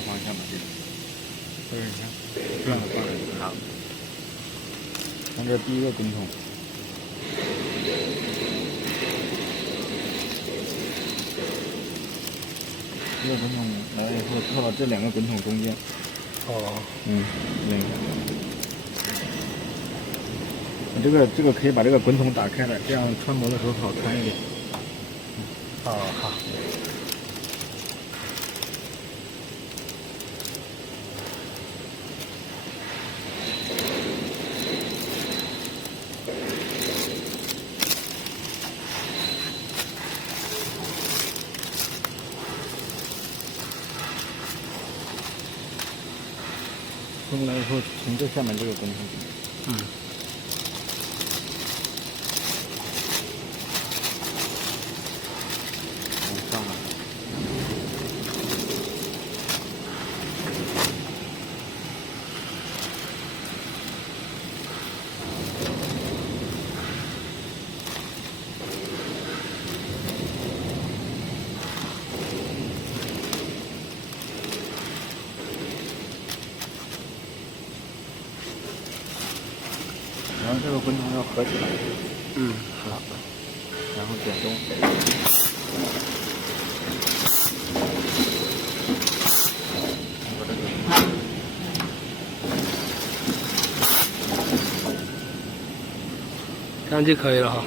个方向嘛，这个。对，你看，这样的放。好。看这第一个滚筒。这个滚筒来了以后，套到这2个滚筒中间。哦。这个可以把这个滚筒打开了，这样穿模的时候好穿一点。哦，好。冲来以后，从这下面这个滚筒。上来。然后这个滚筒要合起来。好。然后点动。这样就可以了哈。